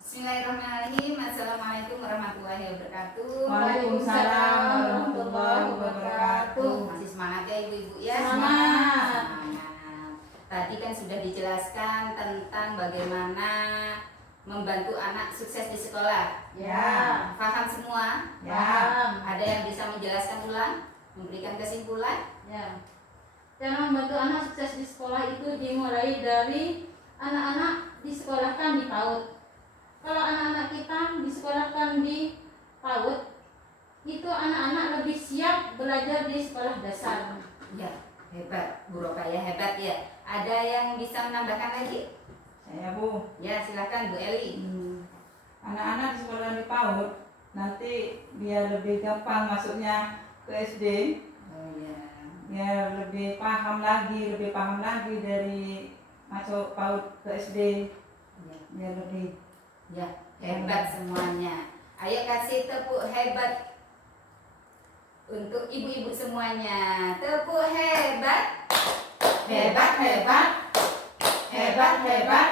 Bismillahirrahmanirrahim. Assalamualaikum warahmatullahi wabarakatuh. Waalaikumsalam warahmatullahi wabarakatuh. Masih semangat ya ibu-ibu ya? Semangat. Tadi kan sudah dijelaskan tentang bagaimana membantu anak sukses di sekolah. Ya. Paham semua? Ya. Ada yang bisa menjelaskan ulang? Memberikan kesimpulan? Ya. Cara membantu anak sukses di sekolah itu dimulai dari anak-anak disekolahkan di PAUD. Kalau anak-anak kita disekolahkan di PAUD, itu anak-anak lebih siap belajar di sekolah dasar. Ya, hebat Bu Rokaya, hebat ya. Ada yang bisa menambahkan lagi? Saya Bu. Ya, silakan Bu Eli. Anak-anak di sekolah di PAUD nanti biar lebih gampang masuknya ke SD, Oh ya. biar lebih paham lagi dari masuk PAUD ke SD, Ya. biar lebih. Ya, hebat semuanya. Ayo kasih tepuk hebat untuk ibu-ibu semuanya. Tepuk hebat. Hebat, hebat. Hebat, hebat.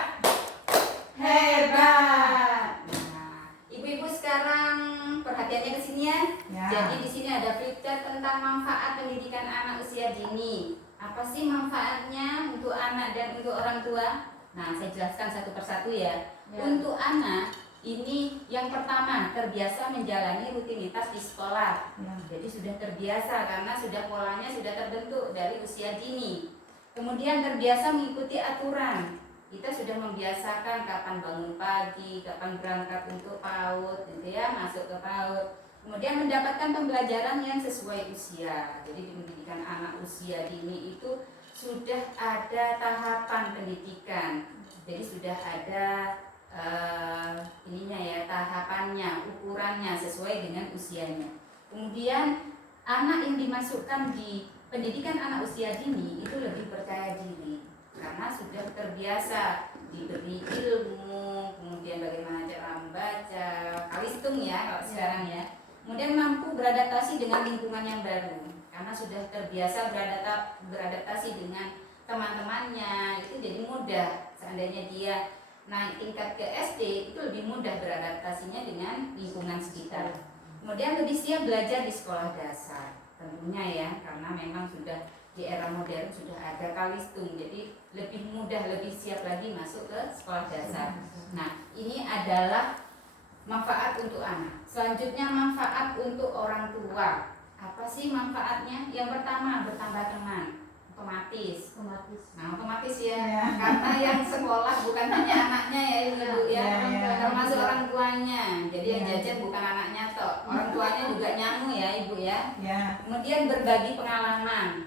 Hebat. Nah, ibu-ibu sekarang perhatiannya ke sini ya. Ya. Jadi di sini ada flipchart tentang manfaat pendidikan anak usia dini. Apa sih manfaatnya untuk anak dan untuk orang tua? Nah, saya jelaskan satu persatu ya. Untuk anak, ini yang pertama terbiasa menjalani rutinitas di sekolah. Ya. Jadi sudah terbiasa karena sudah polanya sudah terbentuk dari usia dini. Kemudian terbiasa mengikuti aturan. Kita sudah membiasakan kapan bangun pagi, kapan berangkat untuk PAUD, gitu ya, masuk ke PAUD. Kemudian mendapatkan pembelajaran yang sesuai usia. Jadi di pendidikan anak usia dini itu sudah ada tahapan pendidikan. Jadi sudah ada tahapannya, ukurannya sesuai dengan usianya. Kemudian anak yang dimasukkan di pendidikan anak usia dini itu lebih percaya diri karena sudah terbiasa diberi ilmu, kemudian bagaimana cara membaca, kalistung ya kalau sekarang ya. Kemudian mampu beradaptasi dengan lingkungan yang baru karena sudah terbiasa beradaptasi dengan teman-temannya, itu jadi mudah. Seandainya dia naik tingkat ke SD itu lebih mudah beradaptasinya dengan lingkungan sekitar. Kemudian lebih siap belajar di sekolah dasar tentunya ya, karena memang sudah di era modern sudah ada kalistung, jadi lebih mudah, lebih siap lagi masuk ke sekolah dasar. Nah, ini adalah manfaat untuk anak. Selanjutnya manfaat untuk orang tua. Apa sih manfaatnya? Yang pertama, bertambah teman. Otomatis. Nah, otomatis ya. Karena yang sekolah bukan hanya anaknya ya ibu ya, termasuk orang tuanya. Jadi yang jajan bukan anaknya toh, orang tuanya juga nyamu ya ibu ya. Kemudian berbagi pengalaman.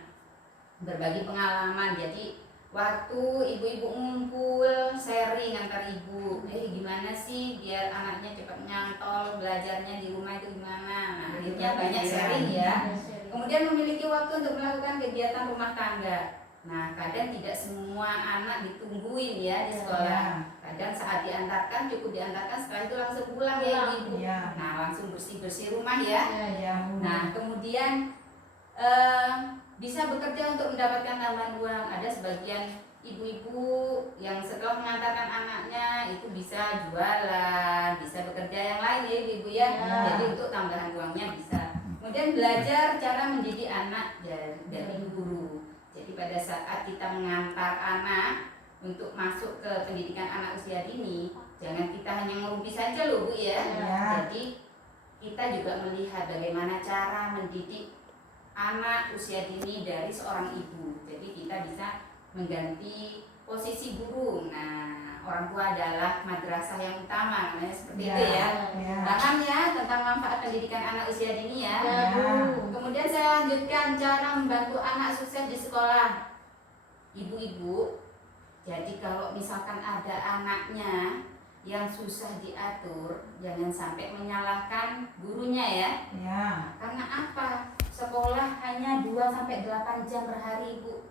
Jadi waktu ibu-ibu ngumpul sharing antar ibu, gimana sih biar anaknya cepat nyantol belajarnya di rumah itu gimana. Nah, akhirnya banyak sharing ya. Kemudian memiliki waktu untuk melakukan kegiatan rumah tangga. Nah, kadang tidak semua anak ditungguin ya di sekolah. Kadang saat diantarkan, cukup diantarkan, setelah itu langsung pulang ya ibu. Nah, langsung bersih-bersih rumah ya. Nah, kemudian bisa bekerja untuk mendapatkan tambahan uang. Ada sebagian ibu-ibu yang setelah mengantarkan anaknya itu bisa jualan, bisa bekerja yang lain ya ibu-ibu ya. Jadi untuk tambahan uangnya bisa. Kemudian belajar cara mendidik anak dari guru. Jadi pada saat kita mengantar anak untuk masuk ke pendidikan anak usia dini, jangan kita hanya ngerumpi saja loh Bu ya. Jadi kita juga melihat bagaimana cara mendidik anak usia dini dari seorang ibu. Jadi kita bisa mengganti posisi guru. Nah, orang tua adalah madrasah yang utama, namanya seperti itu ya. Paham ya tentang manfaat pendidikan anak usia dini ya. Kemudian saya lanjutkan cara membantu anak sukses di sekolah. Ibu-ibu, jadi kalau misalkan ada anaknya yang susah diatur, jangan sampai menyalahkan gurunya ya. Karena apa? Sekolah hanya 2-8 jam per hari Bu.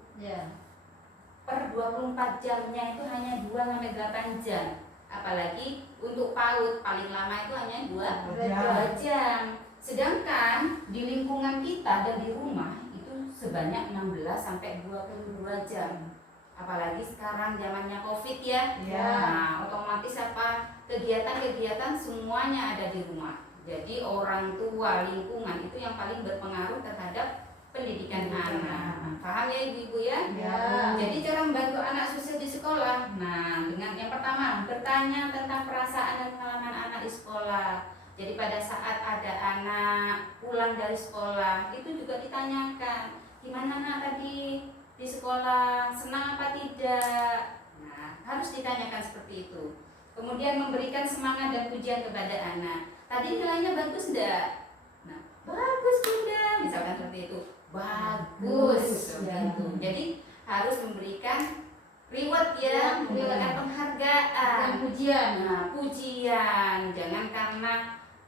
Per 24 jamnya itu hanya 2-8 jam. Apalagi untuk PAUD paling lama itu hanya 2 jam. Sedangkan di lingkungan kita dan di rumah itu sebanyak 16-22 jam. Apalagi sekarang zamannya COVID ya. Nah, otomatis apa? kegiatan-kegiatan semuanya ada di rumah. Jadi orang tua, lingkungan itu yang paling berpengaruh terhadap pendidikan anak. Paham ya ibu-ibu ya? Ya. Jadi cara membantu anak sukses di sekolah. Nah, dengan yang pertama bertanya tentang perasaan dan pengalaman anak di sekolah. Jadi pada saat ada anak pulang dari sekolah itu juga ditanyakan, gimana nak tadi di sekolah, senang apa tidak? Nah, harus ditanyakan seperti itu. Kemudian memberikan semangat dan pujian kepada anak. Tadi nilainya bagus enggak? Nah, bagus bunda, misalkan seperti itu. Bagus, gitu. Jadi harus memberikan reward ya, memberikan penghargaan, pujian. nah, pujian. Jangan karena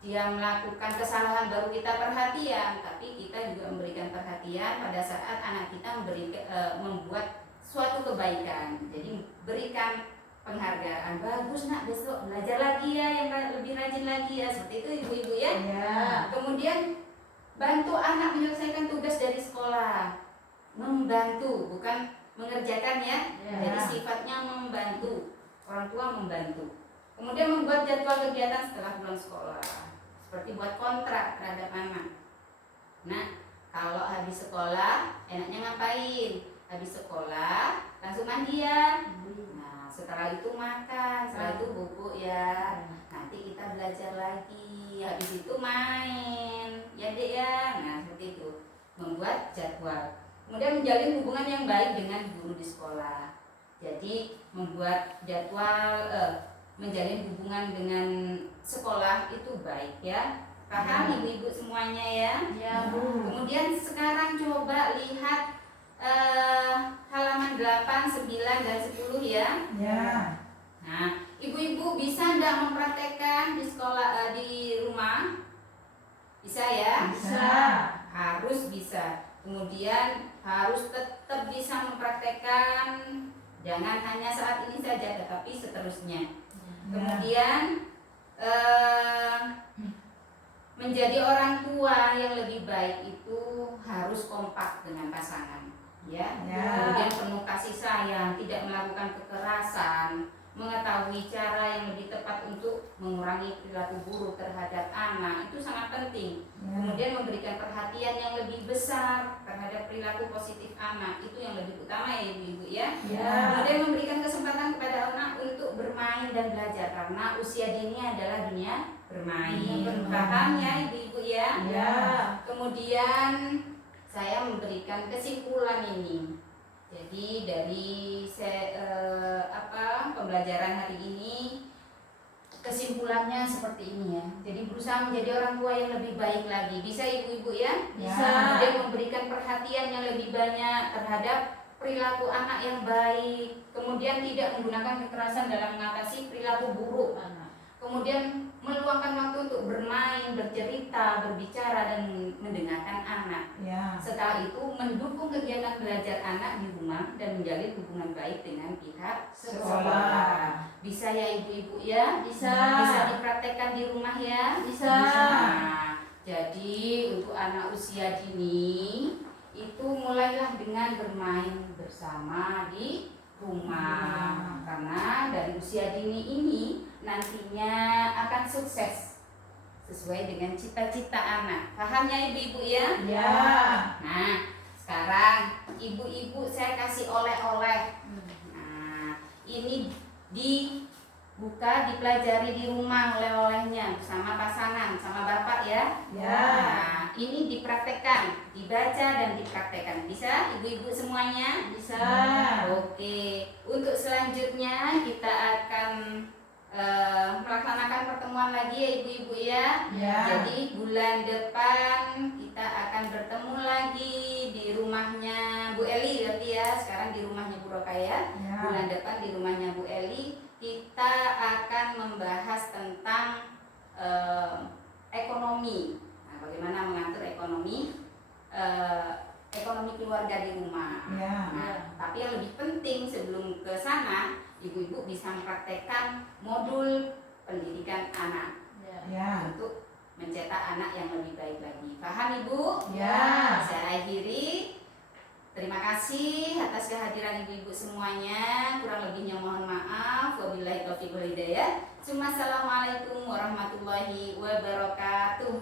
dia melakukan kesalahan baru kita perhatian, tapi kita juga memberikan perhatian pada saat anak kita membuat suatu kebaikan. Jadi berikan penghargaan. Bagus nak, besok belajar lagi ya, yang lebih rajin lagi ya, seperti itu ibu-ibu ya. Ya. Kemudian bantu anak menyelesaikan tugas dari sekolah. Membantu, bukan mengerjakan ya. Ya. Jadi sifatnya membantu, orang tua membantu. Kemudian membuat jadwal kegiatan setelah pulang sekolah, seperti buat kontrak terhadap anak. Nah, kalau habis sekolah enaknya ngapain? Habis sekolah langsung mandi ya. Nah, setelah itu makan, setelah itu bubuk ya. Nanti kita belajar lagi, habis itu main ya dek ya. Nah, seperti itu, membuat jadwal. Kemudian menjalin hubungan yang baik dengan guru di sekolah. Jadi membuat jadwal, menjalin hubungan dengan sekolah itu baik ya. Paham ibu-ibu semuanya ya? Ya, Bu. Kemudian sekarang coba lihat halaman 8, 9, dan 10 ya. Ya. Nah, ibu-ibu bisa enggak mempraktekkan di sekolah, di rumah? Bisa ya? Bisa. Harus bisa. Kemudian harus tetap bisa mempraktekkan, jangan hanya saat ini saja tetapi seterusnya. Kemudian menjadi orang tua yang lebih baik itu harus kompak dengan pasangan ya. Kemudian penuh kasih sayang, tidak melakukan kekerasan, mengetahui cara yang lebih tepat untuk mengurangi perilaku buruk terhadap anak, itu sangat penting. Kemudian memberikan perhatian yang lebih besar terhadap perilaku positif anak, itu yang lebih utama ya ibu-ibu ya. Kemudian memberikan kesempatan kepada anak untuk bermain dan belajar, karena usia dini adalah dunia bermain. Paham ya ibu-ibu ya? Kemudian saya memberikan kesimpulan ini. Jadi dari pembelajaran hari ini, kesimpulannya seperti ini ya. Jadi berusaha menjadi orang tua yang lebih baik lagi. Bisa ibu-ibu ya? Bisa. Kemudian memberikan perhatian yang lebih banyak terhadap perilaku anak yang baik. Kemudian tidak menggunakan kekerasan dalam mengatasi perilaku buruk anak. Kemudian meluangkan waktu untuk bermain, bercerita, berbicara, dan mendengarkan anak. Setelah itu mendukung kegiatan belajar anak di rumah dan menjalin hubungan baik dengan pihak sekolah. Bisa ya ibu-ibu ya? Bisa. Bisa dipraktekkan di rumah ya? Bisa. Nah, jadi untuk anak usia dini itu mulailah dengan bermain bersama di rumah. Karena dari usia dini ini nantinya akan sukses sesuai dengan cita-cita anak. Paham ya ibu-ibu ya? Nah, sekarang ibu-ibu saya kasih oleh-oleh. Nah, ini dibuka, dipelajari di rumah oleh-olehnya bersama pasangan, sama bapak ya. Nah, ini dipraktekkan, dibaca dan dipraktekkan. Bisa ibu-ibu semuanya? Bisa. Oke, untuk selanjutnya kita akan melaksanakan pertemuan lagi ya ibu-ibu ya. Jadi bulan depan kita akan bertemu lagi di rumahnya Bu Eli berarti ya. Sekarang di rumahnya Bu Roka ya. Bulan depan di rumahnya Bu Eli kita akan membahas tentang ekonomi. Nah, bagaimana mengatur ekonomi keluarga di rumah. Nah, tapi yang lebih penting sebelum ke sana, ibu-ibu bisa mempraktekkan modul pendidikan anak untuk mencetak anak yang lebih baik lagi. Paham ibu? Saya akhiri. Terima kasih atas kehadiran ibu-ibu semuanya. Kurang lebihnya mohon maaf. Wabillahi taufiq wal hidayah. ya. Cuma assalamualaikum warahmatullahi wabarakatuh.